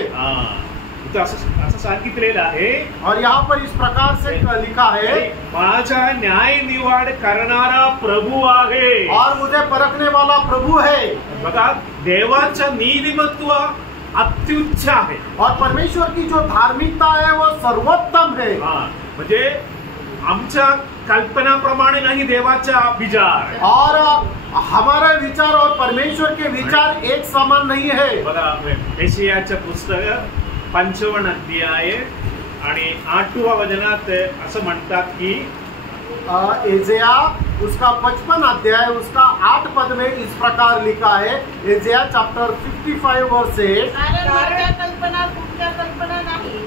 असं सांगितलेलं आहे. और यहाँ पर इस प्रकार से लिखा है, माझा न्याय निवाड करणारा प्रभू आहे. और मुझे परखने वाला प्रभू है. बघा, देवाचं नीतिमत्व अत्युच्च आहे. और परमेश्वर की जो धार्मिकता है वो सर्वोत्तम है. म्हणजे आमच्या कल्पनाप्रमाणे नाही देवाचा विचार. और हमारा विचार और परमेश्वर के विचार एक समान नहीं है. बघा, यशायाचं पुस्तक 55 अध्याय आणि 8व्या वचनात असं म्हणतात की एजेया उसका 55 अध्याय उसका 8 पद में इस प्रकार लिखा है. एजेया चैप्टर 55 वर्स 8. कारण माझ्या कल्पना तुमच्या कल्पना नाही,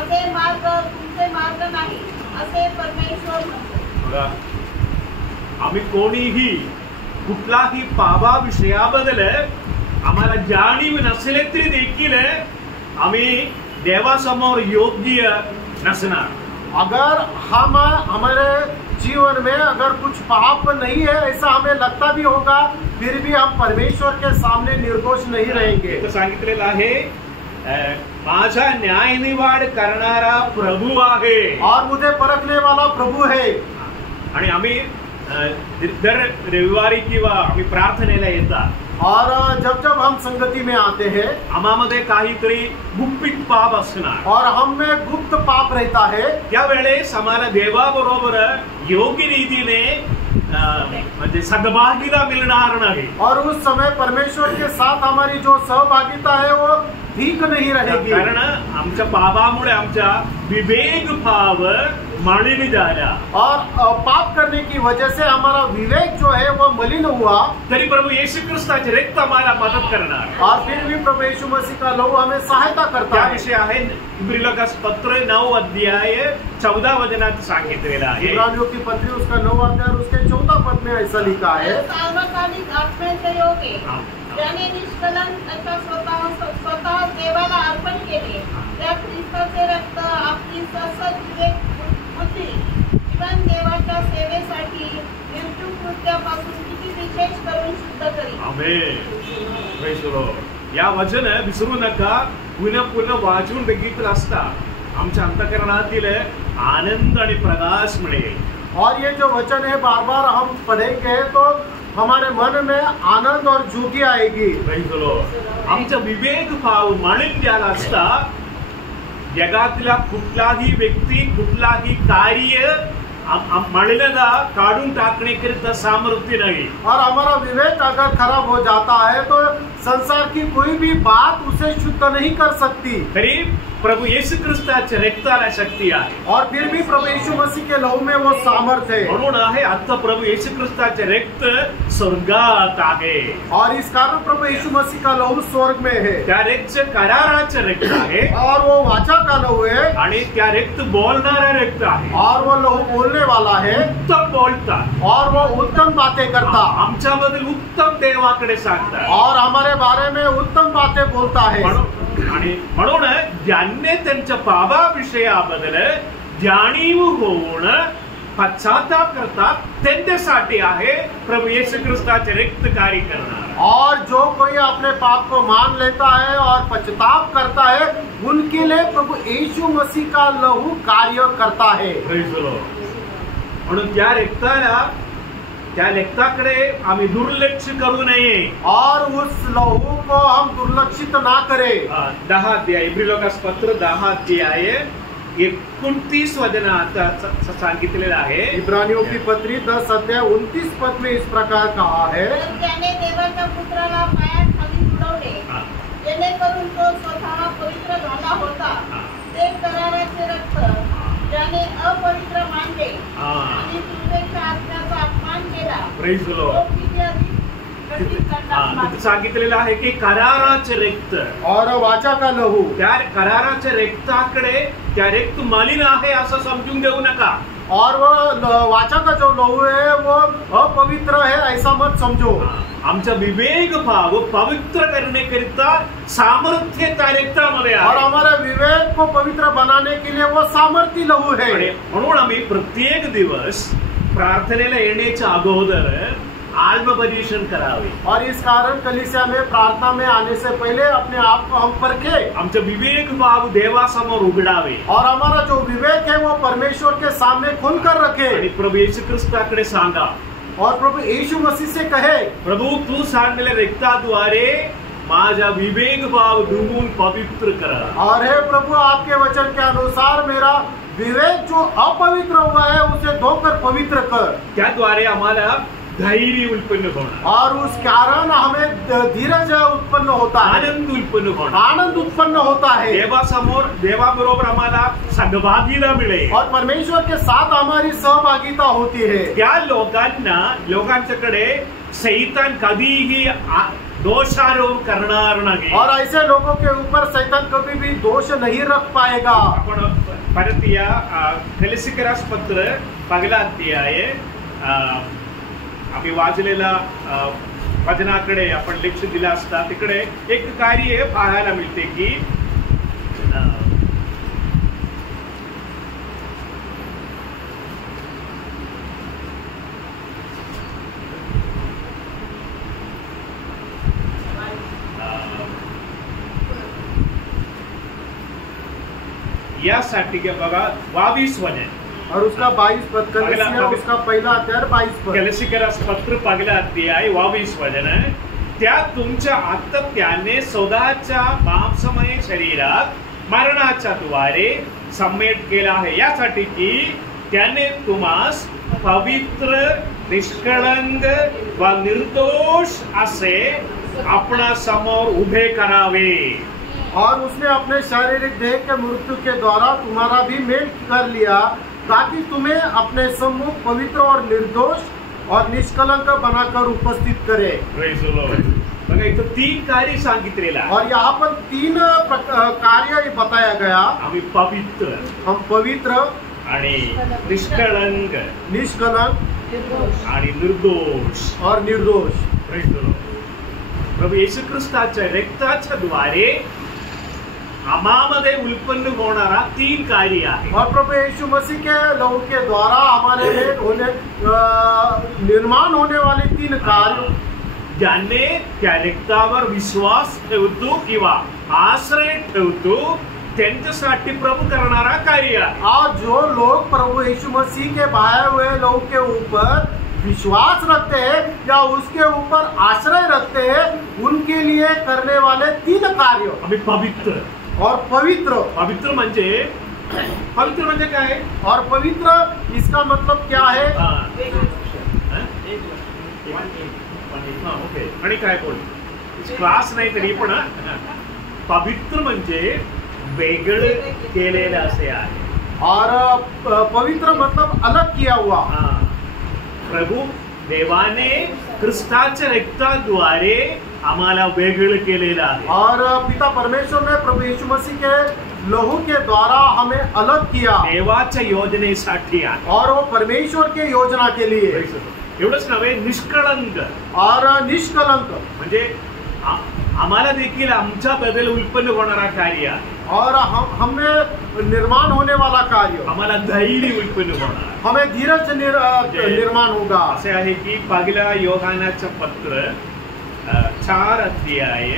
माझे मार्ग तुमचे मार्ग नाही असे परमेश्वर म्हणतो. बघा, आम्ही कोणीही कुठलाही पापाविषयाबद्दल आम्हाला जाणीव नसले तरी देखील आम्ही देवासमोर योग्य नसणार. अगर हम हमारे जीवन में अगर कुछ पाप नहीं है ऐसा हमें लगता भी होगा, फिर भी हम परमेश्वर के सामने निर्दोष नहीं रहेंगे. इथं सांगितलेलं आहे माझा न्याय निवाड करणारा प्रभू आहे. और मुझे परखने वाला प्रभु है. आणि आम्ही दर रविवारी किंवा आम्ही प्रार्थनेला येतात. और जब जब हम संगति में आते हैं आम्हामध्ये काहीतरी गुप्पित पाप असणार और हम में गुप्त पाप रहता है, त्यावेळेस आम्हाला देवाबरोबर योग्य रीतीने म्हणजे सद्भागिता मिळणार नाही. और उस समय परमेश्वर के साथ हमारी जो सहभागिता है वो ठीक नहीं रहेगी. कारण आमच्या पापामुळे आमचा विवेक भाव मलिन झाला. और पाप करने की वजह से हमारा विवेक जो है वो मलिन हुआ. तरी प्रभु येशू ख्रिस्ताचे रक्त आम्हाला मदत करणार. और फिर भी प्रभु यीशु मसीह का लहू हमें सहायता करता है. त्याविषयी आहे इब्रिलोकास पत्र 9 अध्याय 14 वचनात सांगितलेलं आहे. इब्रानियों की पत्री उसका 9 अध्याय उसके 14 पद में ऐसा लिखा है. सार्वकालिक आत्म्याचे योग आहे ज्याने निष्कलंक असा स्वतः देवाला अर्पण केले. त्या ख्रिस्ताचे रक्त आपली ससद विवेक बुद्धी जीवन देवाच्या सेवेसाठी निर्जूक कृत्यापासून किती विशेष करून शुद्ध करी. आमेन. Praise the lord. या वचन विसरू नका. पुन्हा पुन्हा वाचून बघितलं असता आमच्या अंतःकरणातील आनंद आणि प्रकाश मिळेल. और ये जो वचन है बार बार हम पढ़ेंगे तो हमारे मन में आनंद और ज्योति आएगी. Praise the Lord. आमचा विवेक भाव मलिन झाला असता जगातला कुठलाही व्यक्ती कुठलाही कार्य मलिनता काढून टाकण्याकरिता सामर्थ्य नाही. और हमारा विवेक अगर खराब हो जाता है तो संसार की कोई भी बात उसे शुद्ध नहीं कर सकती. तरी प्रभु येशू ख्रिस्ताच्या रक्ताला शक्ती आहे. और फिर भी प्रभु यीशु मसीह के लहू में वो सामर्थ है. म्हणून आहे आता प्रभु येशू ख्रिस्ताचे रक्त स्वर्गात आहे. और इस कारण प्रभु यीशु मसीह का लहू स्वर्ग में है. त्या रक्त कराराचे रक्त आहे. और वो वाचा का लहू है. आणि त्या रक्त बोलणारा रक्त आहे. और वो लहू बोलने वाला है. उत्तम बोलतात. और वो उत्तम बातें करता. आमच्याबद्दल उत्तम देवाकडे सांगतात. और हमारे बारे में उत्तम बातें बोलता है. म्हणून ज्यांनी त्यांच्या पापाविषयाबद्दल जाणीव होऊन पश्चाताप करतात त्यांच्यासाठी आहे प्रभु येशू ख्रिस्ताचे रक्त कार्य करणार. और जो कोई अपने पाप को मान लेता है और पश्चाताप करता है उनके लिए प्रभु यीशु मसीह का लहू कार्य करता है. म्हणून त्या रक्ताकडे आम्ही दुर्लक्ष करू नये. और उस लहू को हम दुर्लक्षित ना करें. 10 अध्याय इब्रिलोकास पत्र 10 अध्याय 29 वचनात सांगितलेलं आहे. इब्रानियों की पत्री 10 अध्याय 29 पद में इस प्रकार कहा है. त्याने देवाच्या पुत्राला पायाखाली तुडवले जेणेकरून तो स्वतः पवित्र झाला होता. ते कराराचे रक्त ज्याने अपवित्र मानले आणि तुझ्या आत्म्याचा अपमान केला. Praise the Lord. सांगितलेलं आहे की कराराचे रक्त और वाचा का लहू. त्या कराराच्या रक्ताकडे त्या रक्त मलिन आहे असं समजून घेऊ नका. और वो वाचा का जो लहू है वो अपवित्र है ऐसा मत समझो. आमचा विवेक भाव पवित्र करण्याकरिता सामर्थ्य त्या रक्तामध्ये आहे. और हमारे विवेक को पवित्र बनाने के लिए वो सामर्थ्य लहू है. म्हणून आम्ही प्रत्येक दिवस प्रार्थनेला येण्याच्या अगोदर आत्मपरीक्षण करावे. और इस कारण कलीसिया में प्रार्थना में आने से पहले अपने आप को हम परखे. आमचा विवेक भाव देवासमोर उघडावे. और हमारा जो विवेक है वो परमेश्वर के सामने खुलकर रखे. आणि प्रभु येशू ख्रिस्ताकडे सांगा. और प्रभु यीशु मसीह से कहे प्रभु तू सांडलेल्या रक्ताद्वारे माझा विवेक भाव धुवून पवित्र करा. और हे प्रभु आपके वचन के अनुसार मेरा विवेक जो अपवित्र हुआ है उसे धोकर पवित्र कर. त्याद्वारे आम्हाला धैर्य उत्पन्न होणार. और उस कारण हमें धीरज उत्पन्न होता है. आनंद उत्पन्न होणार. आनंद उत्पन्न होता है. देवाबरोबर आम्हाला सहभागीला मिळेल. और परमेश्वर के साथ हमारी सहभागिता होती है. त्या लोकांच्याकडे सैतान कधीही दोषारोप करणार नाही. और ऐसे लोगों के ऊपर शैतान कभी भी दोष नहीं रख पाएगा. आपण परत या गलतिकरास पत्र 1 अध्याय आम्ही वाचलेला वचनाकडे आपण लक्ष दिलं असता तिकडे एक कार्य पाहायला मिळते की यासाठी के बघा 22 वचन और उसका 22 पद कलीसिया उसका पहिला अध्याय 22 पद गलतिकरास पत्र 1 अध्याय 22 वचन आहे. त्या तुमच्या आत्मत्याने स्वतःच्या मांसमय शरीरात मरणाच्या द्वारे समेट केला आहे यासाठी की त्याने तुम्हास पवित्र निष्कळंक व निर्दोष असे आपणा समोर उभे करावे. और उसने अपने शारीरिक देह के मृत्यु के द्वारा तुम्हारा भी मेल कर लिया ताकि तुम्हें अपने सम्मुख पवित्र और निर्दोष और निष्कलंक बनाकर उपस्थित करे. बघा इथं 3 कार्य सांगितलेलं आहे. और यहाँ पर 3 कार्य बताया गया. आम्ही पवित्र, हम पवित्र आणि निष्कलंक आणि निर्दोष और निर्दोष. प्रभू येशू ख्रिस्ताच्या रक्ताच्या द्वारे आम्हामध्ये उत्पन्न होणारा 3 कार्य आहे. और प्रभु यीशु मसीह के लहू के द्वारा हमारे में निर्माण होने वाले 3 कार्य ज्याने त्या रक्तावर विश्वास ठेवतो किंवा आश्रय ठेवतो त्यांच्यासाठी प्रभू करणारा कार्य आहे. आज जो लोग प्रभु यीशु मसीह के बहाए हुए लहू के ऊपर विश्वास रखते हैं या उसके ऊपर आश्रय रखते हैं उनके लिए करने वाले 3 कार्य. आम्ही पवित्र और पवित्र म्हणजे काय? और पवित्र इसका मतलब क्या है? ओके. आणि काय बोल क्लास नाही तरी पण पवित्र म्हणजे वेगळं केलेलं असे आहे. और पवित्र मतलब अलग किया हुआ. प्रभू देवाने ख्रिस्ताच्या रक्ताद्वारे आम्हाला वेगळं केलेलं आहे. और पिता परमेश्वर ने प्रभु यीशु मसीह के लहू के द्वारा हमें अलग किया. देवाच्या योजनेसाठी आहे. और वो परमेश्वर के योजना के लिए. एवढंच नव्हे, निष्कळंक और निष्कलंक म्हणजे आम्हाला देखील आमच्या बदल उत्पन्न होणारा कार्य आहे. और हमें निर्माण होने वाला कार्य. आम्हाला धैर्य उत्पन्न होणार. हमें धीरज निर्माण होगा. असे आहे की 1 योहानाचं पत्र 4 अध्याय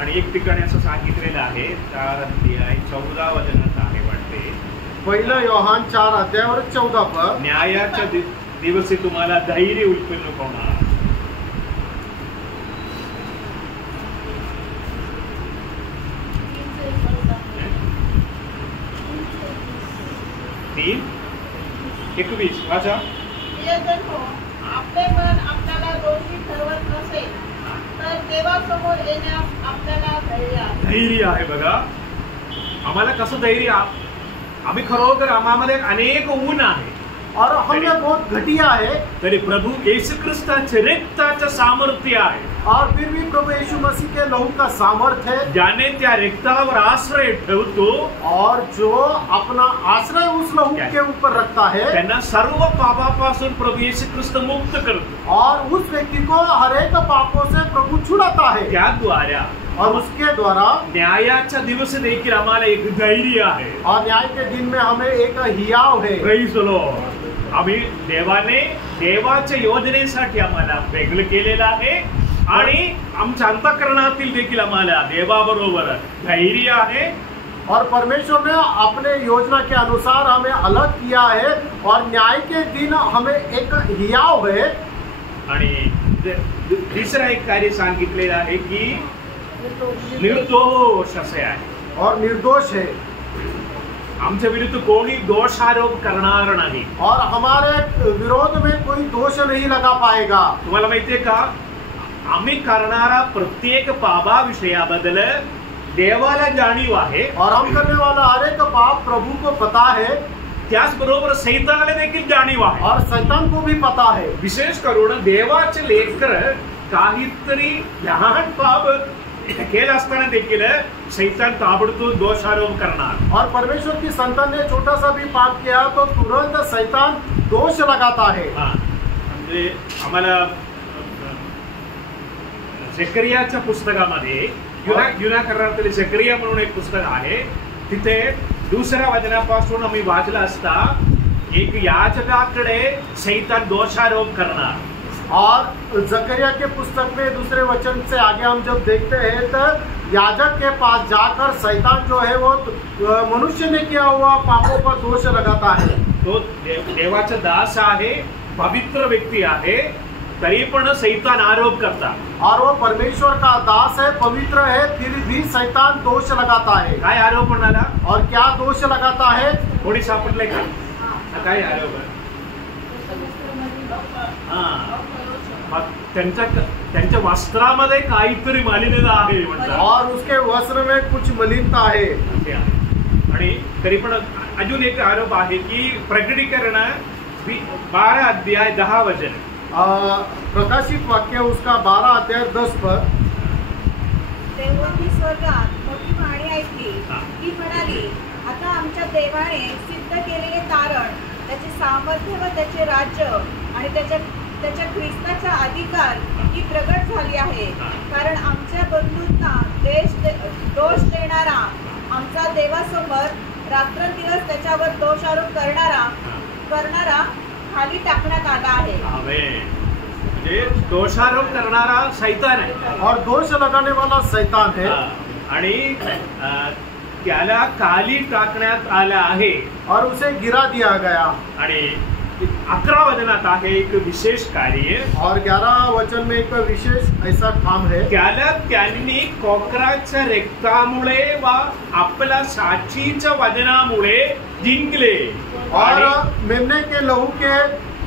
आणि एक ठिकाणी असं सांगितलेलं आहे 4 अध्याय 14 वचनात आहे वाटते. 1 योहान 4 अध्यायावर 14 पद. न्यायाच्या दिवशी तुम्हाला धैर्य उत्पन्न होणार. तीन 21 वाचा. आपले मन आपल्याला दोषी ठरवत नसेल तर देवासमोर येण्यास आपल्याला धैर्य आहे. बघा आम्हाला कसं धैर्य, आम्ही खरोखर आम्हामध्ये अनेक ऊन आहे और हमें बहुत घटिया है. तरी प्रभू येशू ख्रिस्ताचे रक्ताचं सामर्थ्य आहे. और फिर भी प्रभु यीशु मसीह के लहू का सामर्थ्य है. ज्याने त्या रक्तावर आश्रय ठेवतो और जो अपना आश्रय उस लहू के ऊपर रखता है त्यांना सर्व पापापासून प्रभू येशू ख्रिस्त मुक्त करतो. और उस व्यक्ति को हर एक पापों से प्रभु छुड़ाता है. त्याद्वारे और उसके द्वारा न्यायाच्या दिवस देखील आम्हाला एक धैर्य आहे. और न्याय के दिन में हमें एक हियाव है. Praise the Lord. आम्ही देवाच्या योजनेसाठी आम्हाला वेगळं केलेलं आहे आणि आमच्या अंतःकरणातील देखील आम्हाला देवाबरोबर धैर्य आहे. और परमेश्वर ने अपने योजना के अनुसार हमें अलग किया है और न्याय के दिन हमें एक हियाव है. आणि तिसरा एक कार्य सांगितलेलं आहे की निर्दोष असे आहे. और निर्दोष है. आमच्या विरुद्ध कोणी दोषारोप करणार नाही. और हमारे विरोध में कोई दोष नहीं लगा पाएगा. तुम्हाला माहितीये का, आम्ही करणारा प्रत्येक पापाविषयाबद्दल देवाला जाणीव आहे. और हम करने वाला हर एक पाप प्रभु को पता है. त्याचबरोबर सैतानाला देखील जाणीव आहे. और शैतान को भी पता है. विशेष करून देवाचे लेकर काहीतरी लहान पाप केलं असताना देखील शैतान ताबडतोब दोषारोप करणार. और परमेश्वर की संतान ने छोटा सा भी पाप किया तो तुरंत शैतान दोष लगाता है. म्हणजे आम्हाला झकरियाच्या पुस्तकामध्ये जुन्या करारातले झकरिया म्हणून एक पुस्तक आहे. तिथे 2ऱ्या वचनापासून आम्ही वाचला असता एक याजकाकडे शैतान दोषारोप करणार. और जकरिया के पुस्तक में 2 वचन से आगे हम जब देखते हैं तो याजक के पास जाकर शैतान जो है वो मनुष्य ने किया हुआ पापों पर दोष लगाता है. तो देवाचा दास आहे, पवित्र व्यक्ती आहे, तरी पण शैतान आरोप करता. और वो परमेश्वर का दास है, पवित्र है, फिर भी शैतान दोष लगाता है. काय आरोप म्हणाला? और क्या दोष लगाता है? कोणी सापडले का? काय आरोप आहे? त्यांच्या वस्त्रामध्ये काहीतरी मलिनता आहे म्हणतात. और उसके वस्त्र में कुछ मलिनता है. आणि तरी पण अजून एक आरोप आहे की प्रकटीकरण 12 अध्याय 10 वचन. प्रकाशित वाक्य उसका 12 अध्याय 10 पर. तेव्हा मी स्वर्गात मोठी वाणी ऐकली. ती म्हणाली, आता आमच्या देवाने सिद्ध केलेले तारण, त्याचे सामर्थ्य व त्याचे राज्य आणि त्याच्या ख्रिस्ताचा अधिकार ही प्रगट झाली आहे. कारण आमच्या बंधूंना दोष देणारा आमचा देवासमोर रात्रंदिवस त्याच्यावर दोषारोप करणारा खाली टाकण्यात आला आहे. म्हणजे दोषारोप करणारा शैतान आहे. और दोष लगाने वाला शैतान है. आणि त्याला खाली टाकण्यात आला आहे. और उसे गिरा दिया गया. आणि 11 वचनात आहे एक विशेष कार्य. और 11 वचन में एक विशेष ऐसा काम है. त्याला त्यांनी कोकराच्या रक्तामुळे व आपल्या साक्षीच्या वचनामुळे जिंकले. और मेमने के लहू के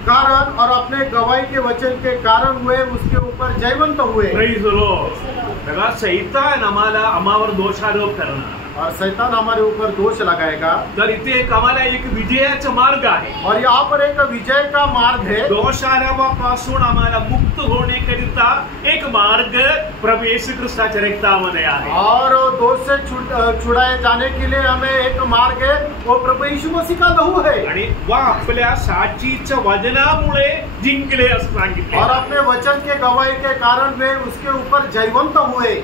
कारण और अपने गवाही के वचन के कारण हुए उसके ऊपर जयवंत हुए. Praise the Lord. बघा शैतान आम्हावर दोषारोप करणार और शैतान हमारे ऊपर दोष लगाएगा. तर इथे एक आम्हाला एक विजयाचा मार्ग आहे. और यहाँ पर एक विजय का मार्ग है. दोषारोपापासून आम्हाला मुक्त होण्याकरिता एक मार्ग प्रभू येशू ख्रिस्ताच्या रक्तामध्ये आहे. और दोष से छुड़ाए जाने के लिए हमें एक मार्ग है, वो प्रभु यीशु मसीह का लहू है. आणि वा आपल्या साक्षीच्या वचनामुळे जिंकले असं सांगितले. और अपने वचन के गवाही के कारण वे उसके ऊपर जयवंत हुए.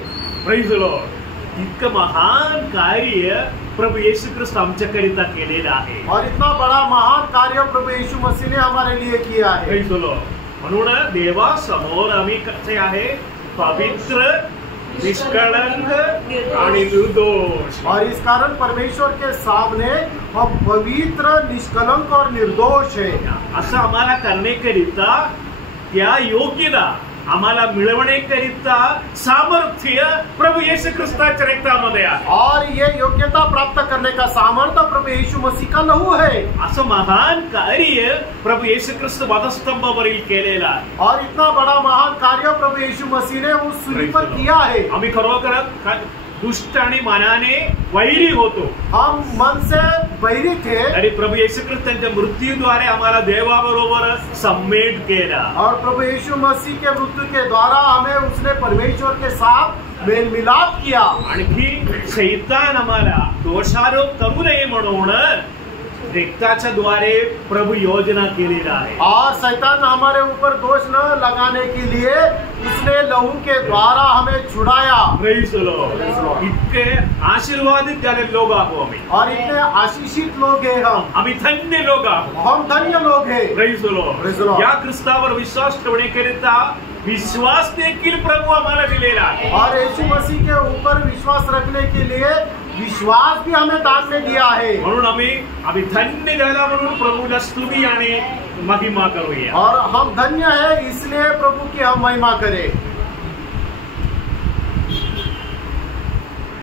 Praise the Lord. इतकं महान कार्य प्रभू येशू ख्रिस्त आमच्याकरिता केलेलं आहे. और इतना बड़ा महान कार्य प्रभु यीशु मसीह ने हमारे लिए किया है. Praise the Lord. म्हणून देवासमोर आम्ही कसे आहे? पवित्र, निष्कळंक आणि निर्दोष. और इस कारण परमेश्वर के सामने हम पवित्र, निष्कलंक और निर्दोष है. असं आम्हाला करण्याकरिता त्या योग्यता आम्हाला मिळवण्याकरिता सामर्थ्य प्रभु येशू ख्रिस्ताच्या रक्तामध्ये आहे. और ये योग्यता प्राप्त करने का सामर्थ्य प्रभु यीशु मसीह का लहू है. असं महान कार्य प्रभु येशू ख्रिस्त वधस्तंभावरील केलेला आहे. और इतना बड़ा महान कार्य प्रभु यीशु मसीह ने उस सूली पर किया है. आम्ही खरोखर दुष्ट आणि मनाने वैरी होतो. हम मन से वैरी थे. आणि प्रभु येशू ख्रिस्त त्यांच्या मृत्यूद्वारे आम्हाला देवाबरोबर सम्मेट केला. और प्रभु यीशु मसीह के मृत्यू के द्वारा हमें उसने परमेश्वर के साथ मेल मिलाप किया. आणखी शैतान आम्हाला दोषारोप करू नये म्हणून रक्ताच्या द्वारे प्रभु योजना केलेला आहे. और शैतान हमारे ऊपर दोष न लगाने के लिए उसने लहू के द्वारा हमें छुड़ाया. Praise the Lord. इतके आशीर्वादित झाले लोग आहोत आम्ही. और इतने आशीषित लोग हैं हम. आम्ही धन्य लोग आहोत. हम धन्य लोग हैं. Praise the Lord. Praise the lord. या ख्रिस्तावर विश्वास ठेवण्याकरिता विश्वास देखील प्रभु आम्हाला दिलेला आहे. और यीशु मसीह के ऊपर विश्वास रखने के लिए विश्वास भी हमें दान में दिया है. म्हणून आम्ही धन्य झाला म्हणून प्रभूला स्तुती आणि महिमा करूया. और हम धन्य है इसलिए प्रभु की हम महिमा करें.